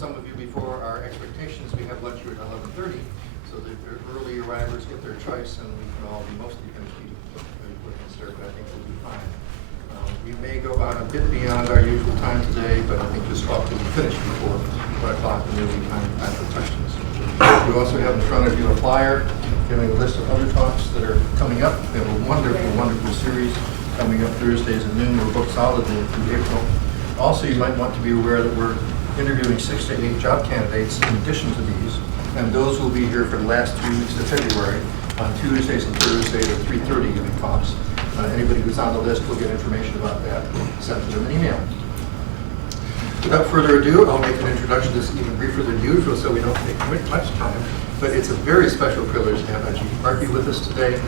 some of you before our expectations, we have lunch here at 11:30, so that the early arrivers get their choice, and we can all be mostly finished eating very quick and start, but I think we'll be fine. We may go on a bit beyond our usual time today, but I think this talk will be finished before 1 o'clock, and there will be time for questions. You also have in front of you a flyer giving a list of other talks that are coming up. We have a wonderful, wonderful series coming up Thursdays at noon. We're booked solidly through April. Also, you might want to be aware that we're interviewing 6 to 8 job candidates in addition to these, and those will be here for the last 2 weeks of February on Tuesdays and Thursdays at 3:30 giving talks. Anybody who's on the list will get information about that sent to them in email. Without further ado, I'll make an introduction that's even briefer than usual so we don't take much time. But it's a very special privilege to have Ajit Varki with us today.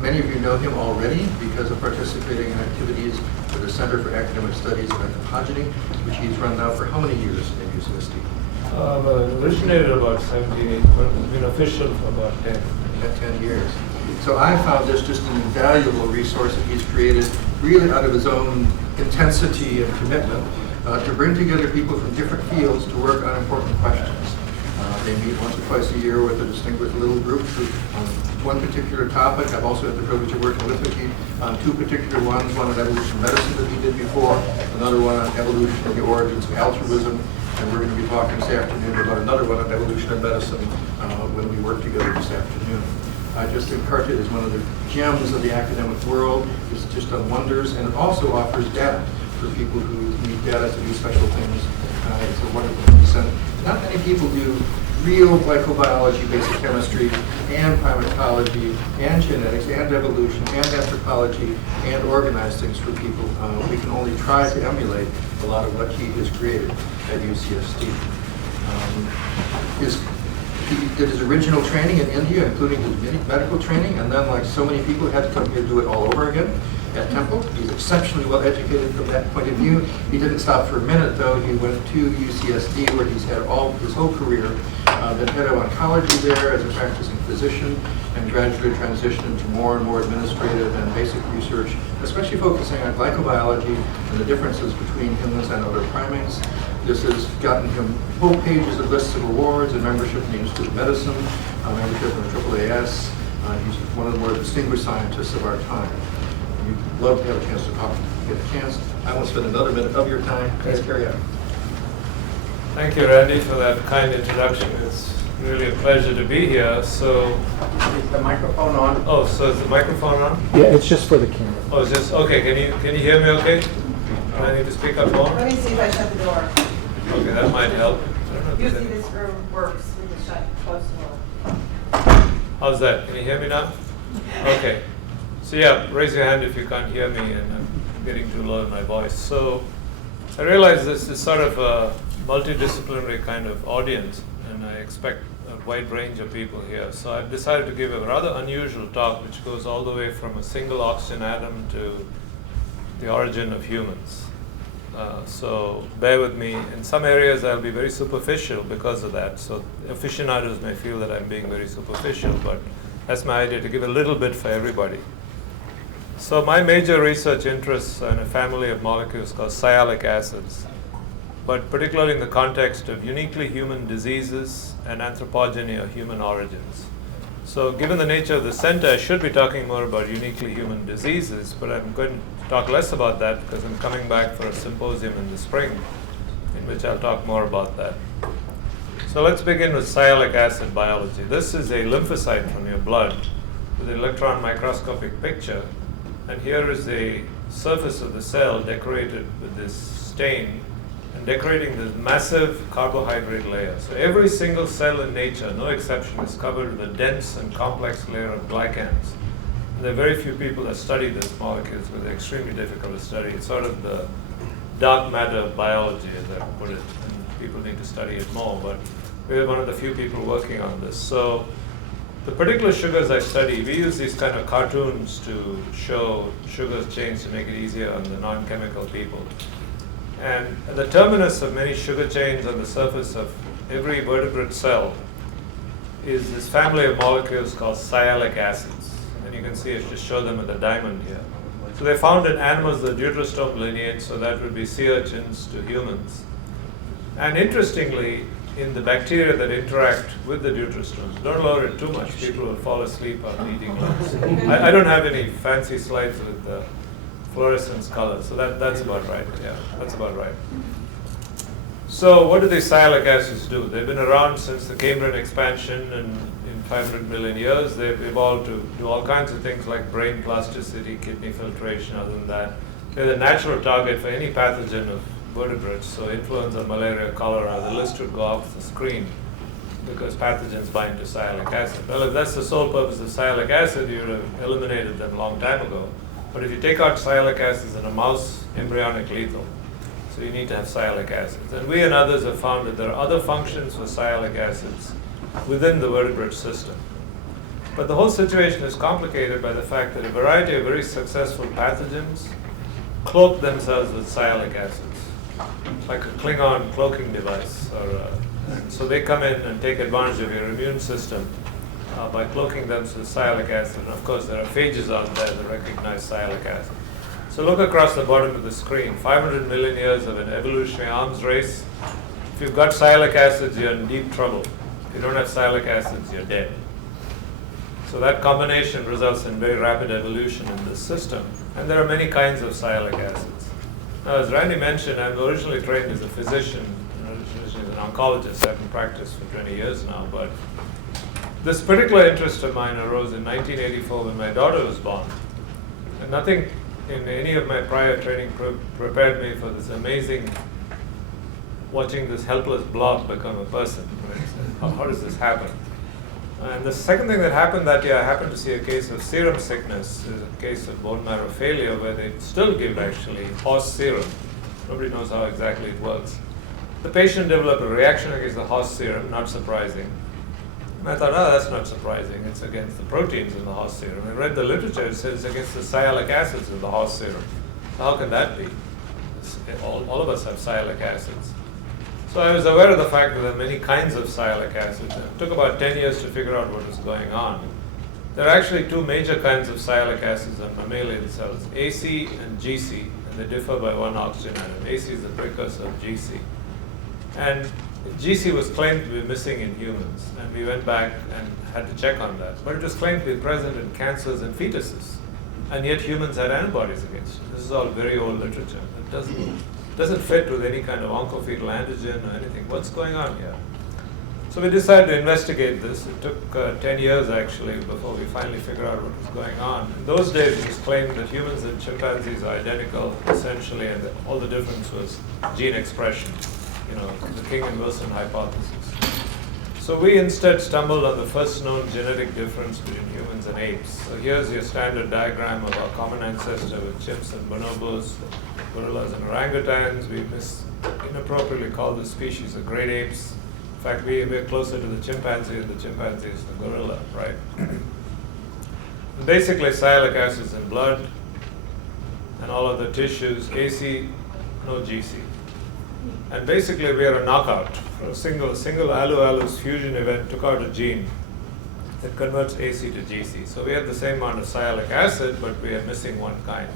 Many of you know him already because of participating in activities for the Center for Academic Studies of Anthropogeny, which he's run now for how many years at UCSD? Originated about 17, but it's been official for about 10. 10 years. So I found this just an invaluable resource that he's created really out of his own intensity and commitment to bring together people from different fields to work on important questions. They meet once or twice a year with a distinguished little group on one particular topic. I've also had the privilege of working with him on 2 particular ones, one on evolution medicine that he did before, another one on evolution and the origins of altruism, and we're going to be talking this afternoon about another one on evolution and medicine when we work together this afternoon. I just think Hachette is one of the gems of the academic world. It's just done wonders, and it also offers data for people who need data to do special things. It's a wonderful piece. And not many people do real glycobiology, basic chemistry, and primatology, and genetics, and evolution, and anthropology, and organize things for people. We can only try to emulate a lot of what he has created at UCSD. He did his original training in India, including his medical training, and then, like so many people, had to come here to do it all over again at Temple. He's exceptionally well educated from that point of view. He didn't stop for a minute, though. He went to UCSD, where he's had his whole career, been head of oncology there as a practicing physician, and gradually transitioned into more and more administrative and basic research, especially focusing on glycobiology and the differences between humans and other primates. This has gotten him whole pages of lists of awards and membership in the Institute of Medicine, membership in the AAAS. He's one of the more distinguished scientists of our time. We'd love to have a chance to talk, get a chance. I won't spend another minute of your time. Please carry on. Thank you, Randy, for that kind introduction. It's really a pleasure to be here. So, is the microphone on? Oh, so is the microphone on? Yeah, it's just for the camera. Oh, it's just okay. Can you hear me? Okay. Do I need to speak up more? Let me see if I shut the door. Okay, that might help. Usually this room works with the shut close door. How's that? Can you hear me now? Okay. So yeah, raise your hand if you can't hear me and I'm getting too low in my voice. So I realize this is sort of a multidisciplinary kind of audience, and I expect a wide range of people here. So I've decided to give a rather unusual talk which goes all the way from a single oxygen atom to the origin of humans. So bear with me. In some areas I'll be very superficial because of that. So aficionados may feel that I'm being very superficial, but that's my idea, to give a little bit for everybody. So my major research interests are in a family of molecules called Sialic Acids, but particularly in the context of uniquely human diseases and anthropogeny or human origins. So given the nature of the center, I should be talking more about uniquely human diseases, but I'm going to talk less about that because I'm coming back for a symposium in the spring in which I'll talk more about that. So let's begin with sialic acid biology. This is a lymphocyte from your blood with an electron microscopic picture, and here is the surface of the cell decorated with this stain and decorating this massive carbohydrate layer. So every single cell in nature, no exception, is covered with a dense and complex layer of glycans. And there are very few people that study these molecules, but they're extremely difficult to study. It's sort of the dark matter of biology, as I put it, and people need to study it more, but we're one of the few people working on this. So the particular sugars I study, we use these kind of cartoons to show sugars change to make it easier on the non-chemical people. And at the terminus of many sugar chains on the surface of every vertebrate cell is this family of molecules called sialic acids. And you can see, I just show them with the diamond here. So they're found in animals of the deuterostome lineage, so that would be sea urchins to humans. And interestingly, in the bacteria that interact with the deuterostomes, don't load it too much, people will fall asleep after eating loads. I don't have any fancy slides with fluorescence color, so that's about right. Yeah, that's about right. So what do these sialic acids do? They've been around since the Cambrian expansion, and in 500 million years they've evolved to do all kinds of things like brain plasticity, kidney filtration. Other than that, they're the natural target for any pathogen of vertebrates. So influenza, malaria, cholera, the list would go off the screen because pathogens bind to sialic acid. Well, if that's the sole purpose of sialic acid, you would have eliminated them a long time ago. But if you take out sialic acids in a mouse, embryonic lethal. So you need to have sialic acids. And we and others have found that there are other functions for sialic acids within the vertebrate system. But the whole situation is complicated by the fact that a variety of very successful pathogens cloak themselves with sialic acids. It's like a Klingon cloaking device. So they come in and take advantage of your immune system by cloaking them with sialic acid. And of course, there are phages out there that recognize sialic acid. So look across the bottom of the screen. 500 million years of an evolutionary arms race. If you've got sialic acids, you're in deep trouble. If you don't have sialic acids, you're dead. So that combination results in very rapid evolution in this system. And there are many kinds of sialic acids. Now, as Randy mentioned, I'm originally trained as a physician, originally as an oncologist. I've been practiced for 20 years now. But this particular interest of mine arose in 1984 when my daughter was born. And nothing in any of my prior training prepared me for this amazing, watching this helpless blob become a person. Right? How does this happen? And the second thing that happened that year, I happened to see a case of serum sickness. There's a case of bone marrow failure where they still give actually horse serum. Nobody knows how exactly it works. The patient developed a reaction against the horse serum, not surprising. And I thought, that's not surprising. It's against the proteins in the horse serum. I read the literature, it says it's against the sialic acids in the horse serum. So how can that be? All of us have sialic acids. So I was aware of the fact that there are many kinds of sialic acids. It took about 10 years to figure out what was going on. There are actually two major kinds of sialic acids on mammalian cells, AC and GC, and they differ by one oxygen atom. AC is the precursor of GC. And GC was claimed to be missing in humans, and we went back and had to check on that. But it was claimed to be present in cancers and fetuses, and yet humans had antibodies against it. This is all very old literature. It doesn't fit with any kind of oncofetal antigen or anything. What's going on here? So we decided to investigate this. It took 10 years actually before we finally figured out what was going on. In those days it was claimed that humans and chimpanzees are identical essentially, and that all the difference was gene expression. The King and Wilson hypothesis. So we instead stumbled on the first known genetic difference between humans and apes. So here's your standard diagram of our common ancestor with chimps and bonobos, gorillas and orangutans. We inappropriately call this species the great apes. In fact, we're closer to the chimpanzee and the chimpanzee is the gorilla, right? And basically, sialic acids in blood and all of the tissues, AC, no GC. And basically, we are a knockout. For a single alu-alus fusion event took out a gene that converts AC to GC. So we have the same amount of sialic acid, but we are missing one kind.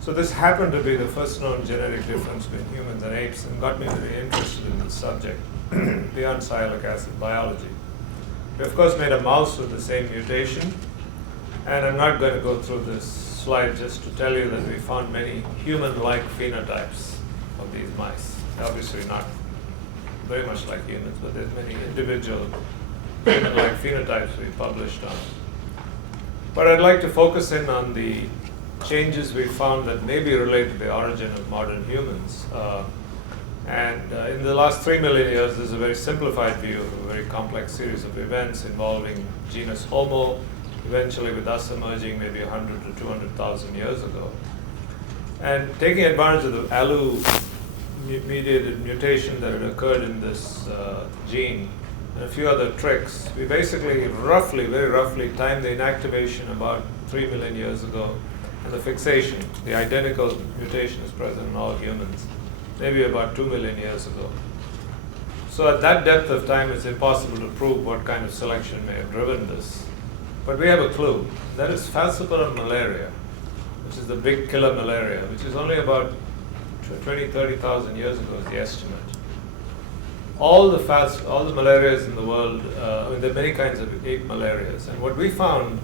So this happened to be the first known genetic difference between humans and apes, and got me very interested in this subject beyond sialic acid biology. We of course made a mouse with the same mutation, and I'm not going to go through this slide just to tell you that we found many human-like phenotypes of these mice. Obviously not very much like humans, but there's many individual human-like phenotypes we published on. But I'd like to focus in on the changes we found that may be related to the origin of modern humans. In the last 3 million years, there's a very simplified view of a very complex series of events involving genus Homo, eventually with us emerging maybe 100 to 200,000 years ago. And taking advantage of the ALU-mediated mutation that had occurred in this gene and a few other tricks, we basically very roughly timed the inactivation about 3 million years ago, and the fixation, the identical mutation is present in all humans, maybe about 2 million years ago. So at that depth of time, it's impossible to prove what kind of selection may have driven this. But we have a clue. That is falciparum malaria, which is the big killer malaria, which is only about 20, 30,000 years ago is the estimate. all the malarias in the world, there are many kinds of ape malarias, and what we found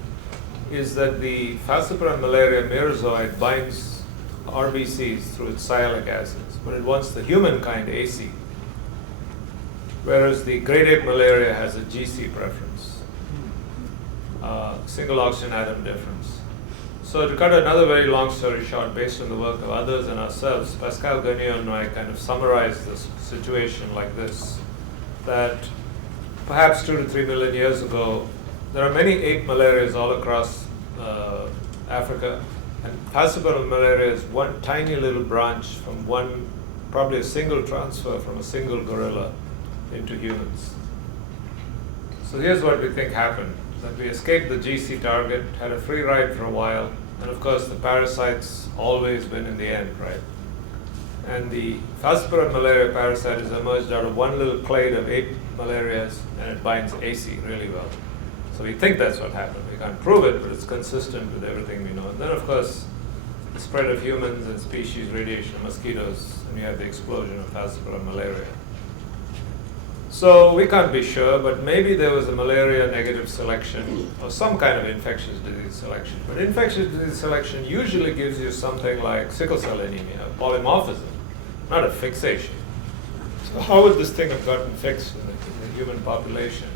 is that the falciparum malaria myrzoid binds RBCs through its sialic acids, but it wants the human kind AC, whereas the great ape malaria has a GC preference, single oxygen atom difference. So to cut another very long story short, based on the work of others and ourselves, Pascal Gagnon and I kind of summarized this situation like this, that perhaps 2 to 3 million years ago, there are many ape malarias all across Africa, and falciparum malaria is one tiny little branch from one, probably a single transfer from a single gorilla into humans. So here's what we think happened, that we escaped the GC target, had a free ride for a while, and of course the parasites always win in the end, right? And the falciparum malaria parasite has emerged out of one little clade of ape malarias, and it binds AC really well. So we think that's what happened. We can't prove it, but it's consistent with everything we know. And then, of course, the spread of humans and species, radiation of mosquitoes, and you have the explosion of falciparum malaria. So we can't be sure, but maybe there was a malaria negative selection or some kind of infectious disease selection. But infectious disease selection usually gives you something like sickle cell anemia, polymorphism, not a fixation. So how would this thing have gotten fixed in the human population?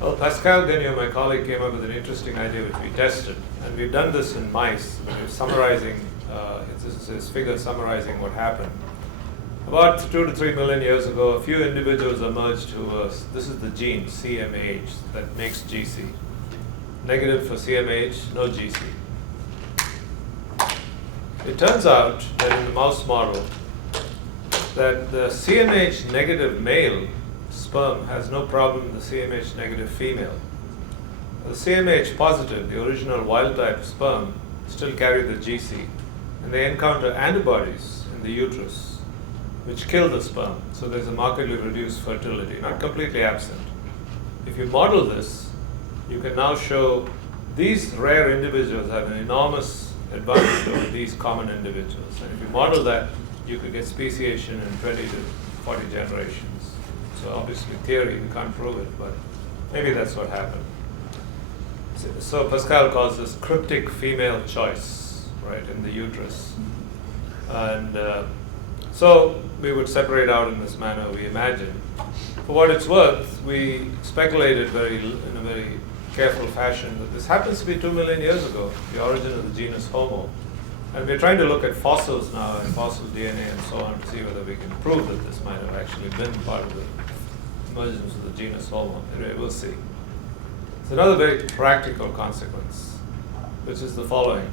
Well, Pascal Gagnon, my colleague, came up with an interesting idea which we tested, and we've done this in mice. We're summarizing, this is his figure summarizing what happened. About 2 to 3 million years ago, a few individuals emerged who was, this is the gene, CMH, that makes GC. Negative for CMH, no GC. It turns out that in the mouse model, that the CMH negative male sperm has no problem with the CMH negative female. The CMH positive, the original wild type sperm, still carry the GC, and they encounter antibodies in the uterus which kill the sperm. So there's a markedly reduced fertility, not completely absent. If you model this, you can now show these rare individuals have an enormous advantage over these common individuals. And if you model that, you could get speciation in 20 to 40 generations. So obviously theory, we can't prove it, but maybe that's what happened. So Pascal calls this cryptic female choice, right, in the uterus. And so we would separate out in this manner, we imagine. For what it's worth, we speculated in a very careful fashion that this happens to be 2 million years ago, the origin of the genus Homo. And we're trying to look at fossils now and fossil DNA and so on to see whether we can prove that this might have actually been part of the emergence of the genus Homo. Anyway, we'll see. It's another very practical consequence, which is the following.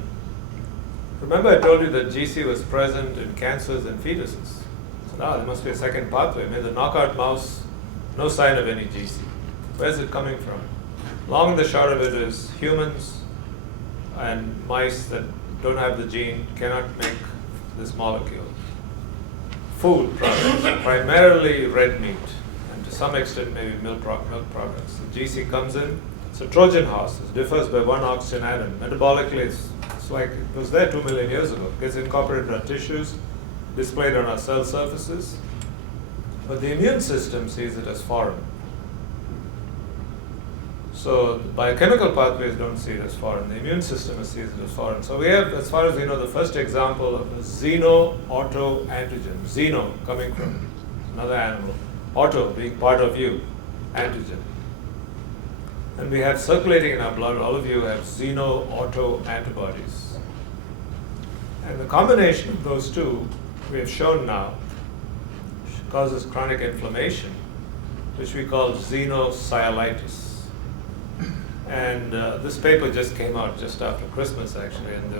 Remember I told you that GC was present in cancers and fetuses. So now there must be a second pathway. Maybe the knockout mouse, no sign of any GC. Where's it coming from? Long and the short of it is humans and mice that don't have the gene cannot make this molecule. Food products, primarily red meat, and to some extent maybe milk products. The GC comes in, it's a Trojan horse. It differs by one oxygen atom. Metabolically, it's like it was there 2 million years ago. It gets incorporated in our tissues, displayed on our cell surfaces, but the immune system sees it as foreign. So the biochemical pathways don't see it as foreign. The immune system sees it as foreign. So we have, as far as we know, the first example of a xeno-autoantigen. Xeno coming from another animal. Auto being part of you, antigen. And we have circulating in our blood, all of you have xeno-auto antibodies. And the combination of those two, we have shown now, causes chronic inflammation, which we call xenosialitis. And this paper just came out just after Christmas, actually, and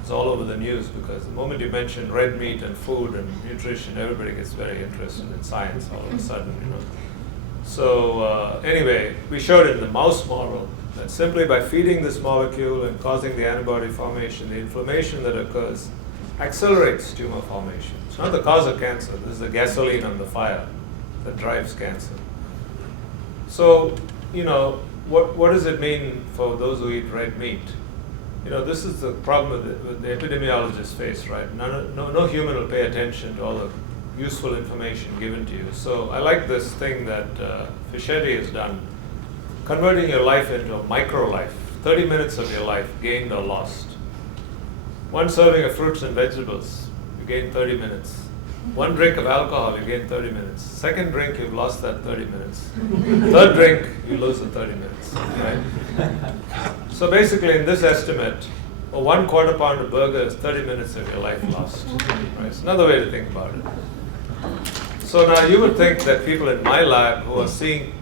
it's all over the news because the moment you mention red meat and food and nutrition, everybody gets very interested in science all of a sudden, you know. So anyway, we showed in the mouse model that simply by feeding this molecule and causing the antibody formation, the inflammation that occurs accelerates tumor formation. It's not the cause of cancer. This is the gasoline on the fire that drives cancer. So, you know, what does it mean for those who eat red meat? You know, this is the problem with the epidemiologists face, right? No human will pay attention to all the useful information given to you. So I like this thing that Hachette has done, converting your life into a micro life, 30 minutes of your life gained or lost. One serving of fruits and vegetables, you gain 30 minutes. One drink of alcohol, you gain 30 minutes. Second drink, you've lost that 30 minutes. Third drink, you lose the 30 minutes. Right? So basically, in this estimate, a 1/4 pound of burger is 30 minutes of your life lost. Right? It's another way to think about it. So now you would think that people in my lab who are seeing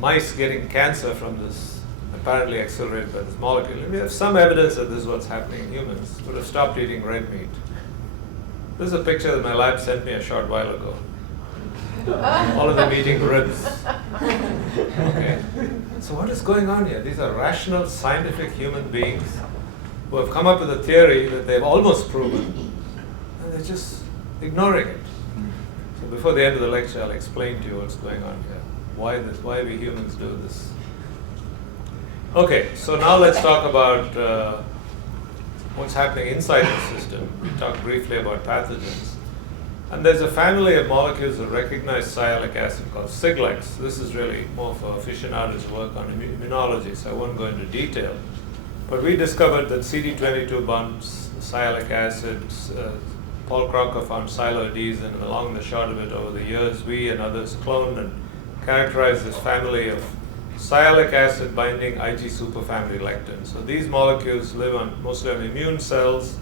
mice getting cancer from this, apparently accelerated by this molecule, and we have some evidence that this is what's happening in humans, would have stopped eating red meat. This is a picture that my lab sent me a short while ago. All of them eating ribs. Okay. So what is going on here? These are rational, scientific human beings who have come up with a theory that they've almost proven, and they're just ignoring it. So before the end of the lecture, I'll explain to you what's going on here. Why we humans do this. Okay, so now let's talk about what's happening inside the system. We talked briefly about pathogens. And there's a family of molecules that recognize sialic acid called Silacs. This is really more for aficionados who work on immunology, so I won't go into detail. But we discovered that CD22 binds sialic acids. Paul Crocker found siloadhesin, and along the short of it over the years, we and others cloned and characterized this family of sialic acid binding Ig superfamily lectins. So these molecules live mostly on immune cells,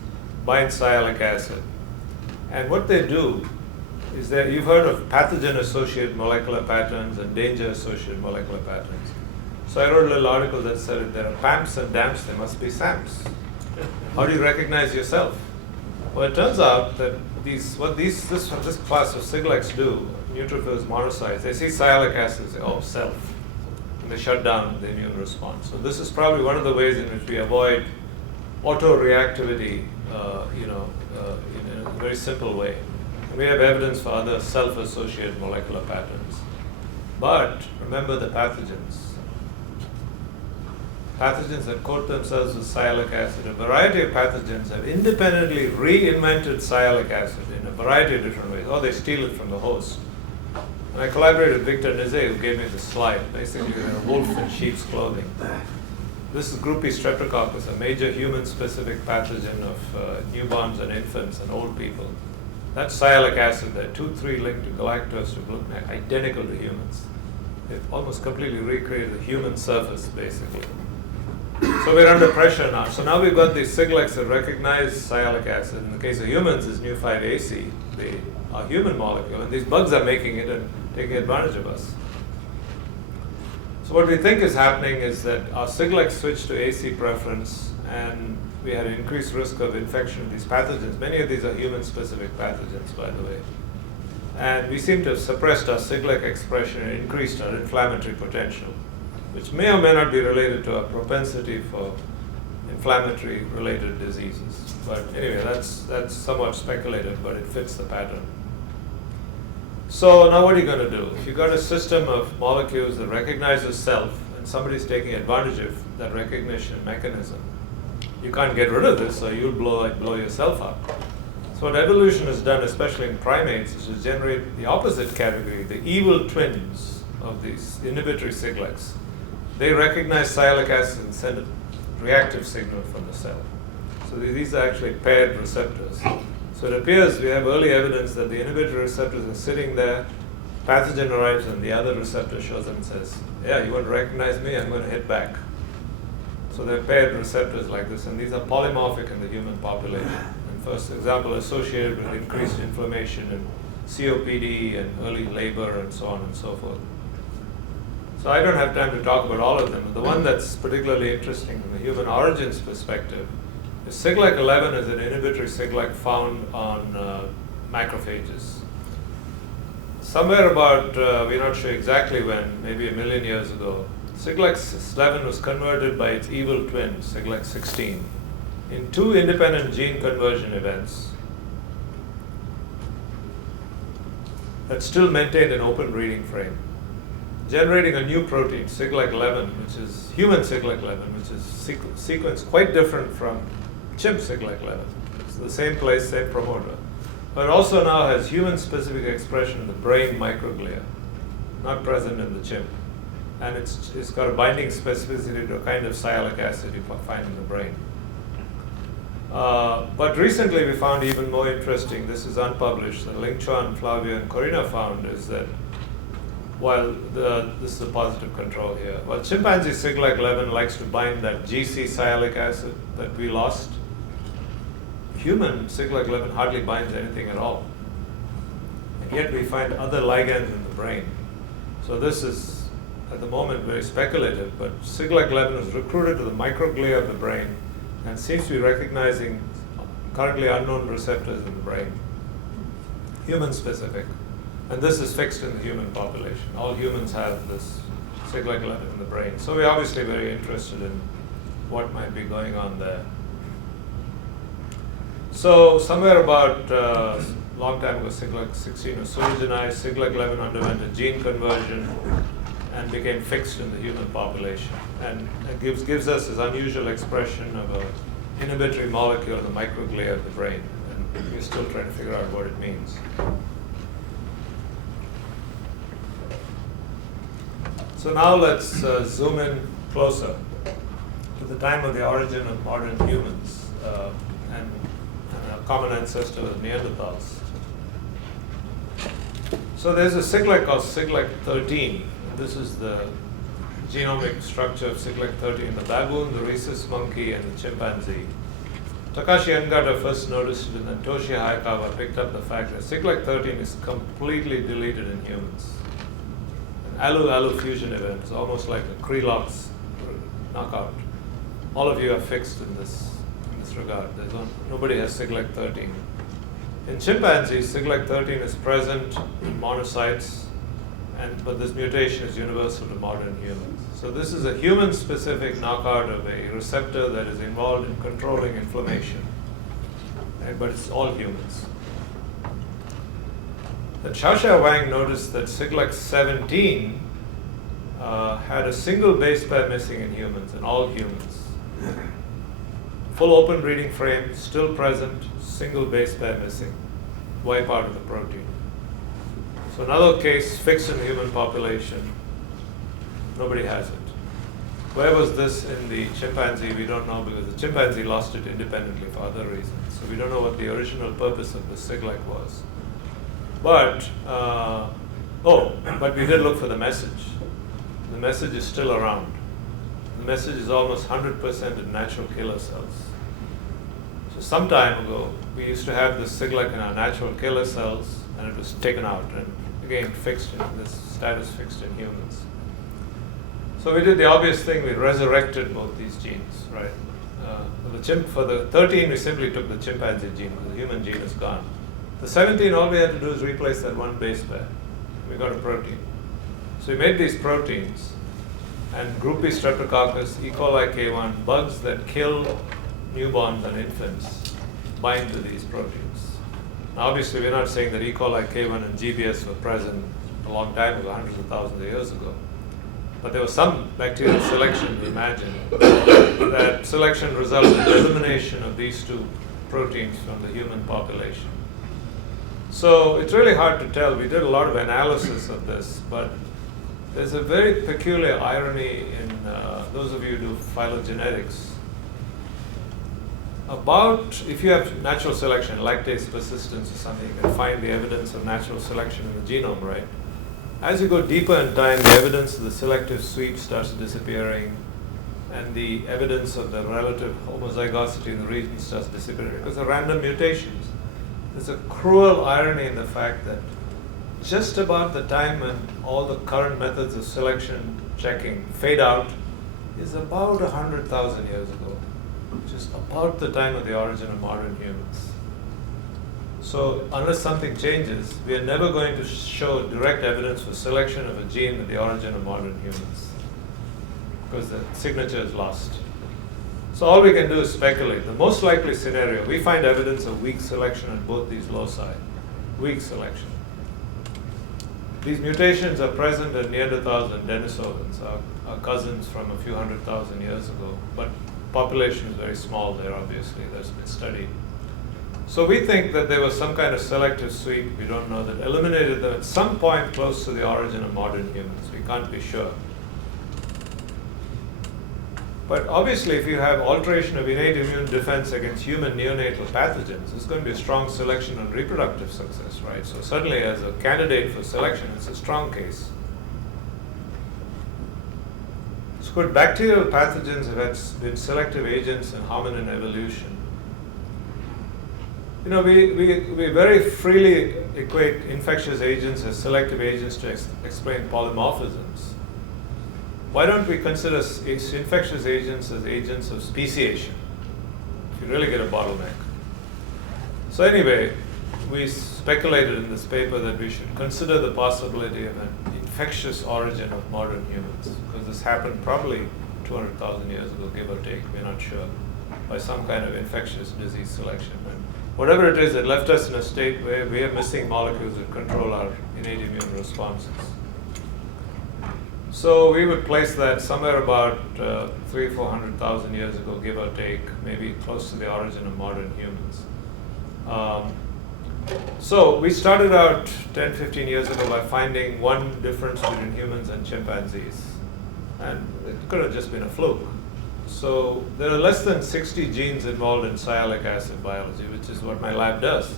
bind sialic acid. And what they do is that you've heard of pathogen-associated molecular patterns and danger-associated molecular patterns. So I wrote a little article that said if there are PAMPs and DAMPs, there must be SAMPs. How do you recognize yourself? Well, it turns out that this class of Silacs do, neutrophils, monocytes, they see sialic acid and say, oh, self. And they shut down the immune response. So this is probably one of the ways in which we avoid autoreactivity, in a very simple way. And we have evidence for other self-associated molecular patterns. But remember the pathogens. Pathogens that coat themselves with sialic acid. A variety of pathogens have independently reinvented sialic acid in a variety of different ways. Or they steal it from the host. And I collaborated with Victor Nizet, who gave me the slide, basically a wolf in sheep's clothing. This is Group E streptococcus, a major human-specific pathogen of newborns and infants and old people. That's sialic acid there, 2,3 linked to galactose to glutamate, identical to humans. They've almost completely recreated the human surface, basically. So we're under pressure now. So now we've got these Silacs that recognize sialic acid. In the case of humans, it's Nu5AC, our human molecule, and these bugs are making it and taking advantage of us. So what we think is happening is that our Silacs switch to AC preference, and we had an increased risk of infection of these pathogens. Many of these are human-specific pathogens, by the way. And we seem to have suppressed our Silac expression and increased our inflammatory potential, which may or may not be related to our propensity for inflammatory-related diseases. But anyway, that's somewhat speculative, but it fits the pattern. So now what are you going to do? If you've got a system of molecules that recognizes self, and somebody's taking advantage of that recognition mechanism, you can't get rid of this, so you'll blow yourself up. So what evolution has done, especially in primates, is to generate the opposite category, the evil twins of these inhibitory Silacs. They recognize sialic acid and send a reactive signal from the cell. So these are actually paired receptors. So it appears we have early evidence that the inhibitory receptors are sitting there, pathogen arrives and the other receptor shows up and says, yeah, you want to recognize me, I'm going to hit back. So they're paired receptors like this, and these are polymorphic in the human population. And first example, associated with increased inflammation and COPD and early labor and so on and so forth. So I don't have time to talk about all of them. The one that's particularly interesting from the human origins perspective is Silac 11 is an inhibitory Silac found on macrophages. Somewhere about, we're not sure exactly when, maybe 1 million years ago, Silac 11 was converted by its evil twin, Silac 16, in 2 independent gene conversion events that still maintained an open reading frame, generating a new protein, Silac 11, which is human Silac 11, which is sequenced quite different from chimp Silac 11. It's the same place, same promoter. but it also now has human-specific expression in the brain microglia, not present in the chimp. And it's got a binding specificity to a kind of sialic acid you find in the brain. But recently we found even more interesting, this is unpublished, that Ling Chuan, Flavia, and Corina found, is that while this is a positive control here, while chimpanzee Silac likes to bind that GC sialic acid that we lost, human Silac hardly binds anything at all. And yet we find other ligands in the brain. So this is, at the moment, very speculative, but Silac is recruited to the microglia of the brain and seems to be recognizing currently unknown receptors in the brain, human-specific. And this is fixed in the human population. All humans have this Silac in the brain. So we're obviously very interested in what might be going on there. So somewhere about a long time ago, Silac 16 was solugenized, Silac underwent a gene conversion and became fixed in the human population. And it gives us this unusual expression of an inhibitory molecule in the microglia of the brain. And we're still trying to figure out what it means. So now let's zoom in closer to the time of the origin of modern humans and a common ancestor with Neanderthals. So there's a Silac called Silac 13. This is the genomic structure of Silac 13 in the baboon, the rhesus monkey, and the chimpanzee. Takashi Engata first noticed it, and then Toshi Hayakawa picked up the fact that Silac 13 is completely deleted in humans. An alu-alu fusion event is almost like a Krelox knockout. All of you are fixed in this regard. Nobody has Silac 13. In chimpanzees, Silac 13 is present in monocytes, but this mutation is universal to modern humans. So this is a human-specific knockout of a receptor that is involved in controlling inflammation, right? But it's all humans. Then Xiaoxia Wang noticed that Silac 17 had a single base pair missing in humans, in all humans. Full open breeding frame, still present, single base pair missing. Wipe out of the protein. So another case fixed in the human population, nobody has it. Where was this in the chimpanzee? We don't know, because the chimpanzee lost it independently for other reasons. So we don't know what the original purpose of the Silac was. But, but we did look for the message. The message is still around. The message is almost 100% in natural killer cells. So some time ago, we used to have this Silac in our natural killer cells, and it was taken out and again fixed in this status fixed in humans. So we did the obvious thing, we resurrected both these genes, right? For the 13, we simply took the chimpanzee gene, the human gene is gone. The 17, all we had to do is replace that one base pair. We got a protein. So we made these proteins, and group B streptococcus, E. coli K1, bugs that kill newborns and infants bind to these proteins. Now obviously we're not saying that E. coli K1 and GBS were present a long time ago, hundreds of thousands of years ago. But there was some bacterial selection, we imagine, that selection resulted in the elimination of these two proteins from the human population. So it's really hard to tell. We did a lot of analysis of this, but there's a very peculiar irony in those of you who do phylogenetics. If you have natural selection, lactase persistence or something, you can find the evidence of natural selection in the genome, right? As you go deeper in time, the evidence of the selective sweep starts disappearing, and the evidence of the relative homozygosity in the region starts disappearing because of random mutations. There's a cruel irony in the fact that just about the time when all the current methods of selection checking fade out is about 100,000 years ago, which is about the time of the origin of modern humans. So unless something changes, we are never going to show direct evidence for selection of a gene at the origin of modern humans, because the signature is lost. So all we can do is speculate. The most likely scenario, we find evidence of weak selection at both these loci. Weak selection. These mutations are present in Neanderthals and Denisovans, our cousins from a few 100,000 years ago. But population is very small there, obviously. That's been studied. So we think that there was some kind of selective sweep, we don't know, that eliminated them at some point close to the origin of modern humans. We can't be sure. But obviously, if you have alteration of innate immune defense against human neonatal pathogens, there's going to be a strong selection on reproductive success, right? So certainly as a candidate for selection, it's a strong case. So could bacterial pathogens have been selective agents in hominin evolution? You know, we very freely equate infectious agents as selective agents to explain polymorphisms. Why don't we consider infectious agents as agents of speciation, if you really get a bottleneck? So anyway, we speculated in this paper that we should consider the possibility of an infectious origin of modern humans, because this happened probably 200,000 years ago, give or take, we're not sure, by some kind of infectious disease selection. And whatever it is, it left us in a state where we are missing molecules that control our innate immune responses. So we would place that somewhere about 300,000-400,000 years ago, give or take, maybe close to the origin of modern humans. So we started out 10-15 years ago by finding one difference between humans and chimpanzees. And it could have just been a fluke. So there are less than 60 genes involved in sialic acid biology, which is what my lab does.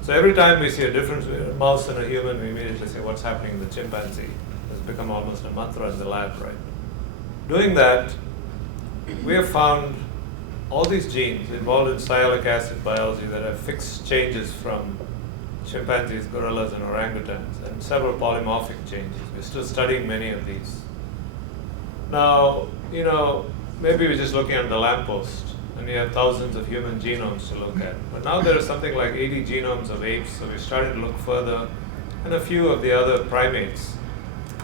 So every time we see a difference between a mouse and a human, we immediately say, what's happening in the chimpanzee? It's become almost a mantra in the lab, right? Doing that, we have found all these genes involved in sialic acid biology that have fixed changes from chimpanzees, gorillas, and orangutans, and several polymorphic changes. We're still studying many of these. Now, you know, maybe we're just looking at the lamppost, and we have thousands of human genomes to look at. But now there are something like 80 genomes of apes, so we're starting to look further, and a few of the other primates.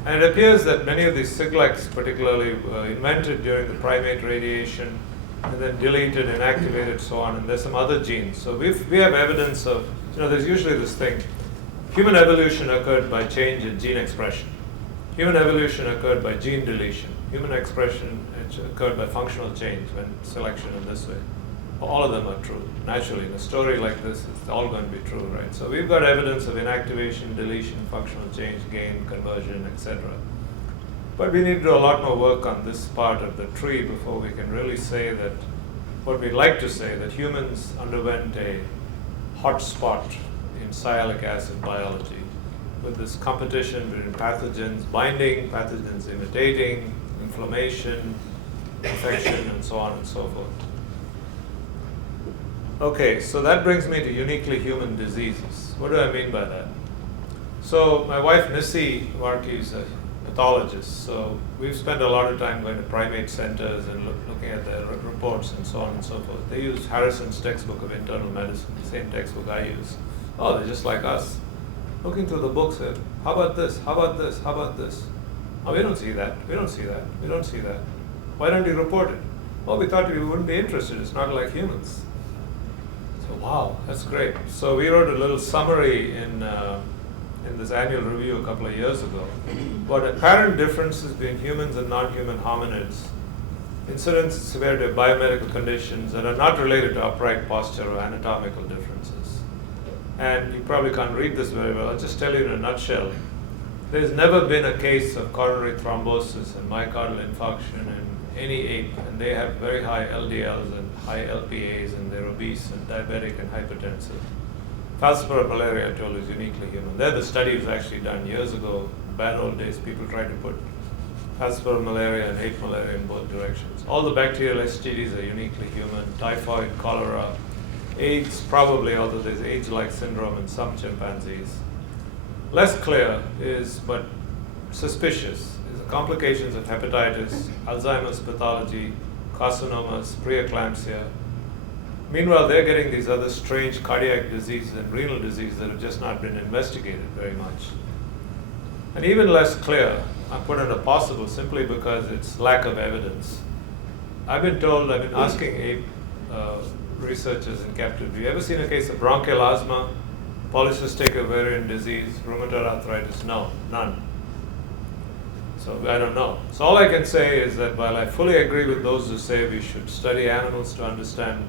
And it appears that many of these Silacs, particularly, were invented during the primate radiation, and then deleted, inactivated, so on, and there's some other genes. So we have evidence of, you know, there's usually this thing, human evolution occurred by change in gene expression. Human evolution occurred by gene deletion. Human expression occurred by functional change, when selection in this way. All of them are true. Naturally, in a story like this, it's all going to be true, right? So we've got evidence of inactivation, deletion, functional change, gain, conversion, etc. But we need to do a lot more work on this part of the tree before we can really say that, what we'd like to say, that humans underwent a hot spot in sialic acid biology, with this competition between pathogens binding, pathogens imitating, inflammation, infection, and so on and so forth. Okay, so that brings me to uniquely human diseases. What do I mean by that? So my wife Ajit Varki is a pathologist, so we've spent a lot of time going to primate centers and looking at their reports and so on and so forth. They use Harrison's textbook of internal medicine, the same textbook I use. Oh, they're just like us. Looking through the books, how about this, how about this, how about this? Oh, we don't see that, we don't see that, we don't see that. Why don't you report it? Well, we thought we wouldn't be interested, it's not like humans. So wow, that's great. So we wrote a little summary in this annual review a couple of years ago. What apparent differences between humans and non-human hominids, incidence and severity of biomedical conditions that are not related to upright posture or anatomical differences. And you probably can't read this very well, I'll just tell you in a nutshell. There's never been a case of coronary thrombosis and myocardial infarction in any ape, and they have very high LDLs and high LPAs, and they're obese and diabetic and hypertensive. Falciparum malaria, I told you, is uniquely human. There the study was actually done years ago. Bad old days, people tried to put falciparum malaria and ape malaria in both directions. All the bacterial STDs are uniquely human. Typhoid, cholera, AIDS probably, although there's AIDS-like syndrome in some chimpanzees. Less clear is, but suspicious, is the complications of hepatitis, Alzheimer's pathology, carcinomas, preeclampsia. Meanwhile, they're getting these other strange cardiac diseases and renal diseases that have just not been investigated very much. And even less clear, I put in a possible simply because it's lack of evidence. I've been asking ape researchers in captivity, have you ever seen a case of bronchial asthma, polycystic ovarian disease, rheumatoid arthritis? No, none. So I don't know. So all I can say is that while I fully agree with those who say we should study animals to understand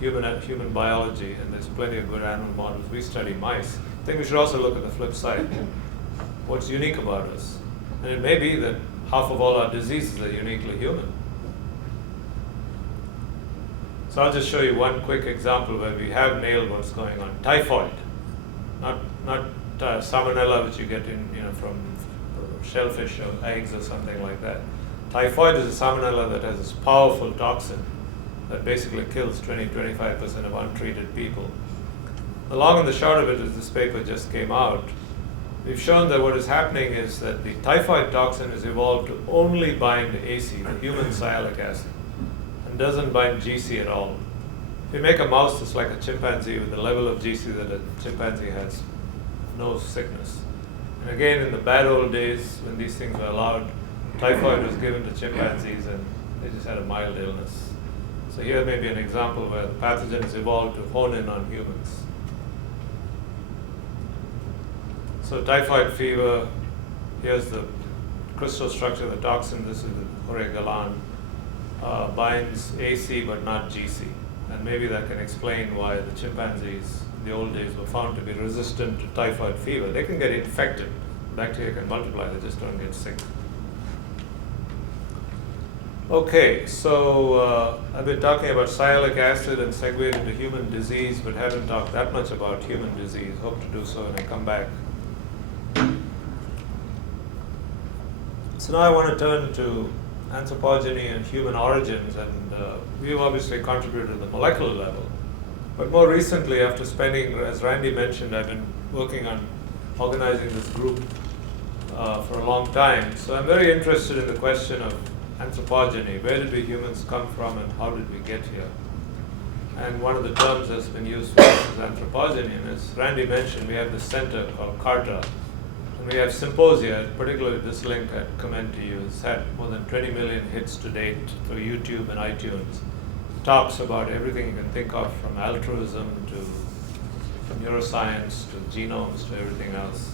human biology, and there's plenty of good animal models. We study mice. I think we should also look at the flip side. What's unique about us? And it may be that half of all our diseases are uniquely human. So I'll just show you one quick example where we have nailed what's going on. Typhoid, not salmonella, which you get from shellfish or eggs or something like that. Typhoid is a salmonella that has this powerful toxin that basically kills 20-25% of untreated people. The long and the short of it is this paper just came out. We've shown that what is happening is that the typhoid toxin is evolved to only bind AC, the human sialic acid, and doesn't bind GC at all. If you make a mouse that's like a chimpanzee with the level of GC that a chimpanzee has, no sickness. And again, in the bad old days when these things were allowed, typhoid was given to chimpanzees and they just had a mild illness. So here may be an example where the pathogen is evolved to hone in on humans. So typhoid fever, here's the crystal structure of the toxin. This is the Horegalan. Binds AC but not GC. And maybe that can explain why the chimpanzees in the old days were found to be resistant to typhoid fever. They can get infected. Bacteria can multiply, they just don't get sick. Okay, so I've been talking about sialic acid and segued into human disease, but haven't talked that much about human disease. Hope to do so when I come back. So now I want to turn to anthropogeny and human origins, and we've obviously contributed at the molecular level. But more recently, after spending, as Randy mentioned, I've been working on organizing this group for a long time. So I'm very interested in the question of anthropogeny. Where did we humans come from and how did we get here? And one of the terms that's been used for this is anthropogeny. And as Randy mentioned, we have this center called CARTA. And we have symposia, particularly this link I'd commend to you. It's had more than 20 million hits to date through YouTube and iTunes. Talks about everything you can think of, from altruism to neuroscience to genomes to everything else.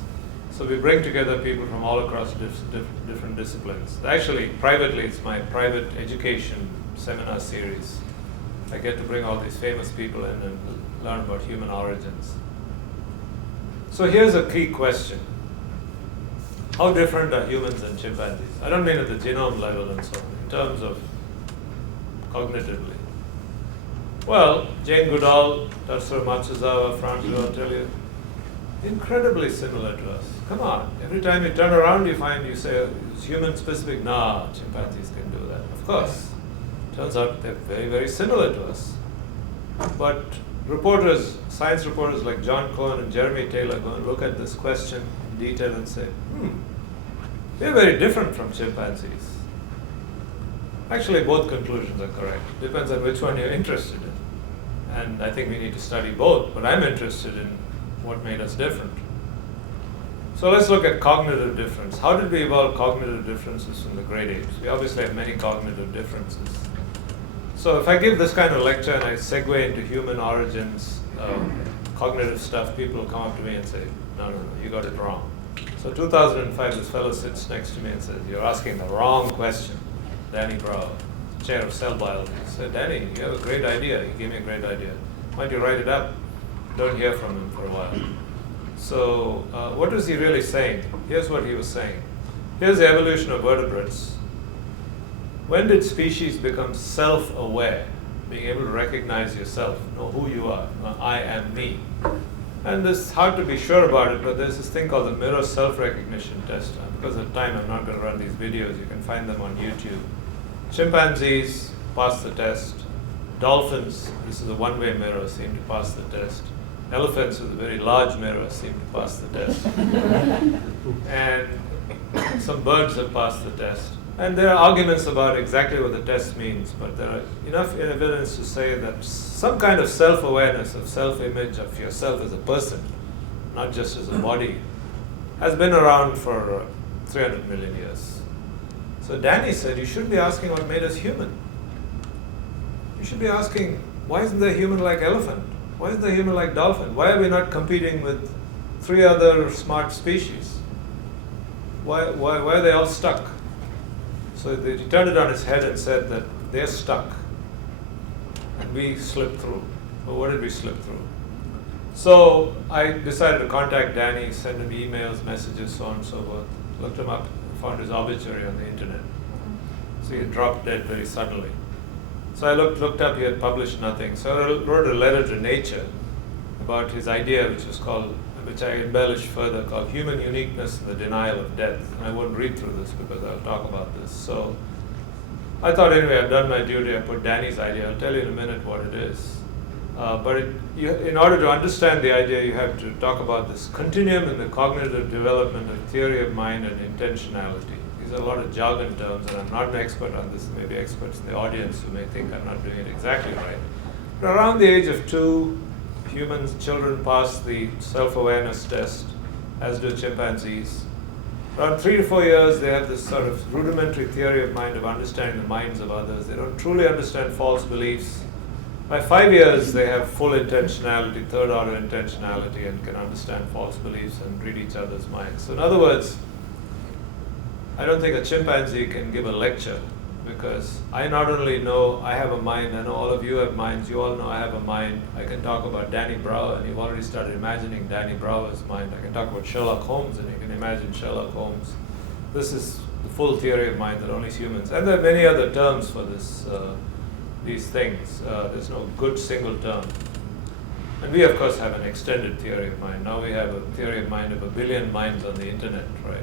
So we bring together people from all across different disciplines. Actually, privately, it's my private education seminar series. I get to bring all these famous people in and learn about human origins. So here's a key question. How different are humans and chimpanzees? I don't mean at the genome level and so on, in terms of cognitively. Well, Jane Goodall, Tatsuro Matsuzawa, Franz will tell you, incredibly similar to us. Come on, every time you turn around you say, it's human specific. Nah, chimpanzees can do that. Of course. Turns out they're very, very similar to us. But reporters, science reporters like John Cohen and Jeremy Taylor go and look at this question in detail and say, they're very different from chimpanzees. Actually, both conclusions are correct. Depends on which one you're interested in. And I think we need to study both, but I'm interested in what made us different. So let's look at cognitive difference. How did we evolve cognitive differences from the great apes? We obviously have many cognitive differences. So if I give this kind of lecture and I segue into human origins, cognitive stuff, people will come up to me and say, no, you got it wrong. So 2005, this fellow sits next to me and says, you're asking the wrong question. Danny Brow, chair of cell biology. I said, Danny, you have a great idea. You gave me a great idea. Why don't you write it up? Don't hear from him for a while. So what was he really saying? Here's what he was saying. Here's the evolution of vertebrates. When did species become self-aware, being able to recognize yourself, know who you are? I am me. And it's hard to be sure about it, but there's this thing called the mirror self-recognition test. Because of time, I'm not going to run these videos. You can find them on YouTube. Chimpanzees pass the test. Dolphins, this is a one-way mirror, seem to pass the test. Elephants with a very large mirror seem to pass the test. And some birds have passed the test. And there are arguments about exactly what the test means, but there are enough evidence to say that some kind of self-awareness, of self-image of yourself as a person, not just as a body, has been around for 300 million years. So Danny said, you shouldn't be asking what made us human. You should be asking, why isn't there human like elephant? Why isn't there human like dolphin? Why are we not competing with 3 other smart species? Why are they all stuck? So he turned it on its head and said that they're stuck and we slipped through. But what did we slip through? So I decided to contact Danny, send him emails, messages, so on and so forth. Looked him up, found his obituary on the internet. So he had dropped dead very suddenly. So I looked up, he had published nothing. So I wrote a letter to Nature about his idea, which I embellished further, called Human Uniqueness and the Denial of Death. And I won't read through this because I'll talk about this. So I thought, anyway, I've done my duty. I put Danny's idea. I'll tell you in a minute what it is. In order to understand the idea, you have to talk about this continuum in the cognitive development of theory of mind and intentionality. These are a lot of jargon terms, and I'm not an expert on this. Maybe experts in the audience who may think I'm not doing it exactly right. But around the age of 2, children pass the self-awareness test, as do chimpanzees. Around 3 to 4 years, they have this sort of rudimentary theory of mind, of understanding the minds of others. They don't truly understand false beliefs. By 5 years, they have full intentionality, third-order intentionality, and can understand false beliefs and read each other's minds. So in other words, I don't think a chimpanzee can give a lecture, because I not only know I have a mind, I know all of you have minds, you all know I have a mind. I can talk about Danny Brower, and you've already started imagining Danny Brower's mind. I can talk about Sherlock Holmes, and you can imagine Sherlock Holmes. This is the full theory of mind that only humans, and there are many other terms for this, these things. There's no good single term. And we, of course, have an extended theory of mind. Now we have a theory of mind of 1 billion minds on the internet, right?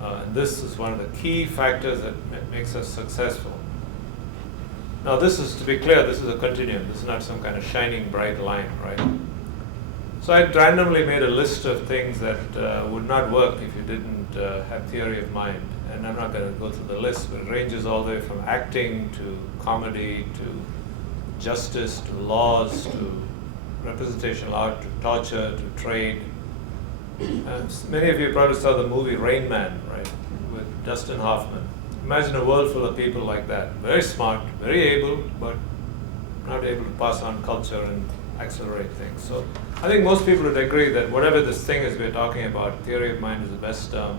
And this is one of the key factors that makes us successful. Now this is, to be clear, this is a continuum. This is not some kind of shining bright line, right? So I randomly made a list of things that would not work if you didn't have theory of mind. And I'm not going to go through the list, but it ranges all the way from acting to comedy to justice to laws to representational art to torture to trade. Many of you probably saw the movie Rain Man, right, with Dustin Hoffman. Imagine a world full of people like that. Very smart, very able, but not able to pass on culture and accelerate things. So I think most people would agree that whatever this thing is we're talking about, theory of mind is the best term,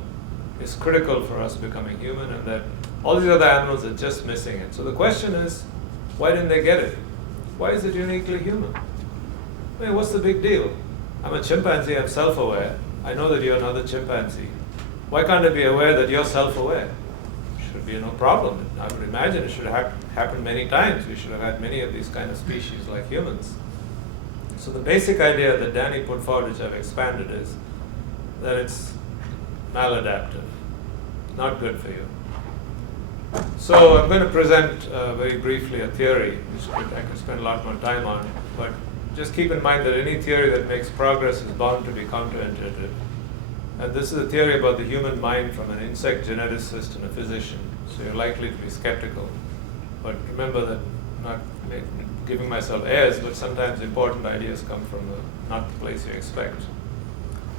is critical for us becoming human, and that all these other animals are just missing it. So the question is, why didn't they get it? Why is it uniquely human? I mean, what's the big deal? I'm a chimpanzee, I'm self-aware. I know that you're another chimpanzee. Why can't I be aware that you're self-aware? Should be no problem. I would imagine it should have happened many times. We should have had many of these kind of species like humans. So the basic idea that Danny put forward, which I've expanded, is that it's maladaptive, not good for you. So I'm going to present very briefly a theory, which I could spend a lot more time on, but just keep in mind that any theory that makes progress is bound to be counterintuitive. And this is a theory about the human mind from an insect geneticist and a physician, so you're likely to be skeptical. But remember that I'm not giving myself airs, but sometimes important ideas come from not the place you expect.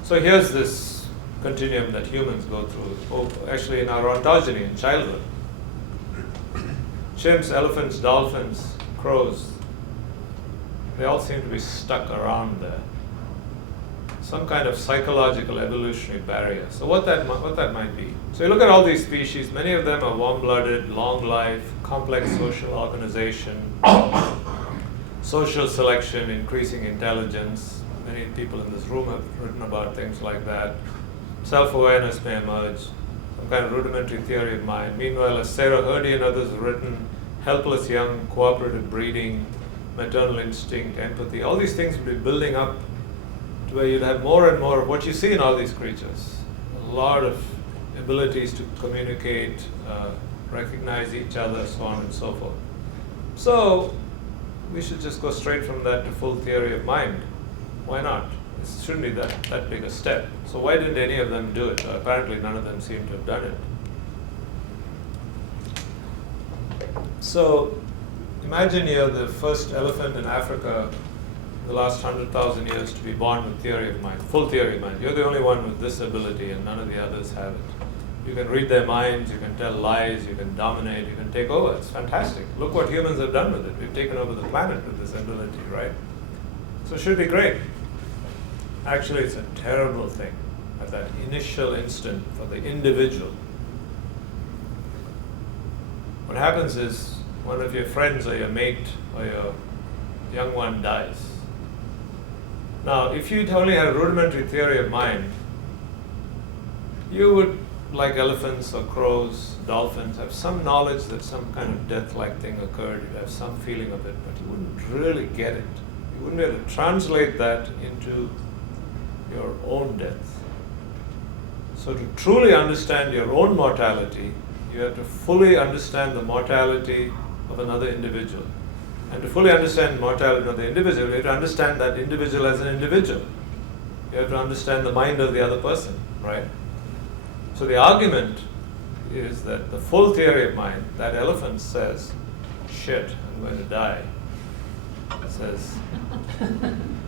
So here's this continuum that humans go through, actually in our ontogeny, in childhood. Chimps, elephants, dolphins, crows, they all seem to be stuck around there. Some kind of psychological evolutionary barrier. So what that might be. So you look at all these species, many of them are warm-blooded, long life, complex social organization, social selection, increasing intelligence. Many people in this room have written about things like that. Self-awareness may emerge, some kind of rudimentary theory of mind. Meanwhile, as Sarah Hurdy and others have written, helpless young, cooperative breeding, maternal instinct, empathy, all these things will be building up to where you'll have more and more of what you see in all these creatures. A lot of abilities to communicate, recognize each other, so on and so forth. So we should just go straight from that to full theory of mind. Why not? It shouldn't be that big a step. So why didn't any of them do it? Apparently none of them seem to have done it. So imagine you're the first elephant in Africa in the last 100,000 years to be born with theory of mind, full theory of mind. You're the only one with this ability and none of the others have it. You can read their minds, you can tell lies, you can dominate, you can take over. It's fantastic. Look what humans have done with it. We've taken over the planet with this ability, right? So it should be great. Actually, it's a terrible thing at that initial instant for the individual. What happens is one of your friends or your mate or young one dies. Now, if you only had a rudimentary theory of mind, you would, like elephants or crows, dolphins, have some knowledge that some kind of death-like thing occurred. You'd have some feeling of it, but you wouldn't really get it. You wouldn't be able to translate that into your own death. So to truly understand your own mortality, you have to fully understand the mortality of another individual. And to fully understand mortality of another individual, you have to understand that individual as an individual. You have to understand the mind of the other person, right? So the argument is that the full theory of mind, that elephant says, shit, I'm going to die. It says,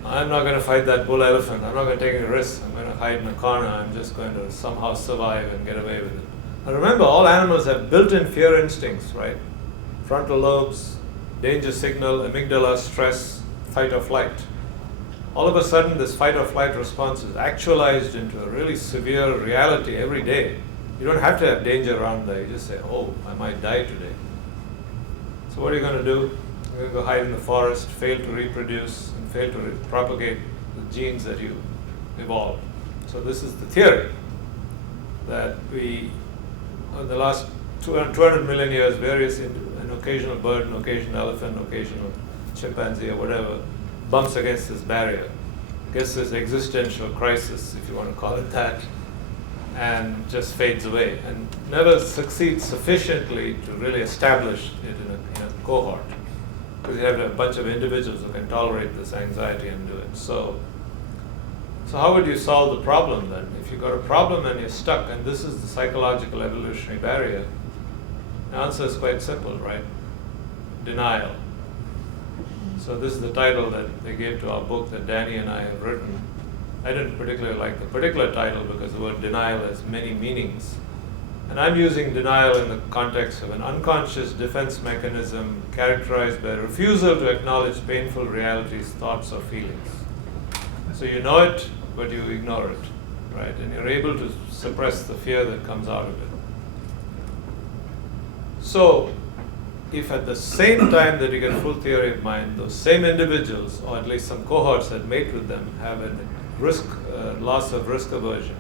I'm not going to fight that bull elephant. I'm not going to take any risks. I'm going to hide in a corner. I'm just going to somehow survive and get away with it. Now remember, all animals have built-in fear instincts, right? Frontal lobes, danger signal, amygdala, stress, fight or flight. All of a sudden, this fight or flight response is actualized into a really severe reality every day. You don't have to have danger around there. You just say, oh, I might die today. So what are you going to do? You're going to go hide in the forest, fail to reproduce, and fail to propagate the genes that you evolved. So this is the theory that we, in the last 200 million years, an occasional bird, an occasional elephant, an occasional chimpanzee or whatever, bumps against this barrier, gets this existential crisis, if you want to call it that, and just fades away and never succeeds sufficiently to really establish it in a cohort. Because you have a bunch of individuals who can tolerate this anxiety and do it. So how would you solve the problem then? If you've got a problem and you're stuck, and this is the psychological evolutionary barrier, the answer is quite simple, right? Denial. So this is the title that they gave to our book that Danny and I have written. I didn't particularly like the particular title because the word denial has many meanings. And I'm using denial in the context of an unconscious defense mechanism characterized by refusal to acknowledge painful realities, thoughts, or feelings. So you know it, but you ignore it, right? And you're able to suppress the fear that comes out of it. So if at the same time that you get full theory of mind, those same individuals, or at least some cohorts that mate with them, have a loss of risk aversion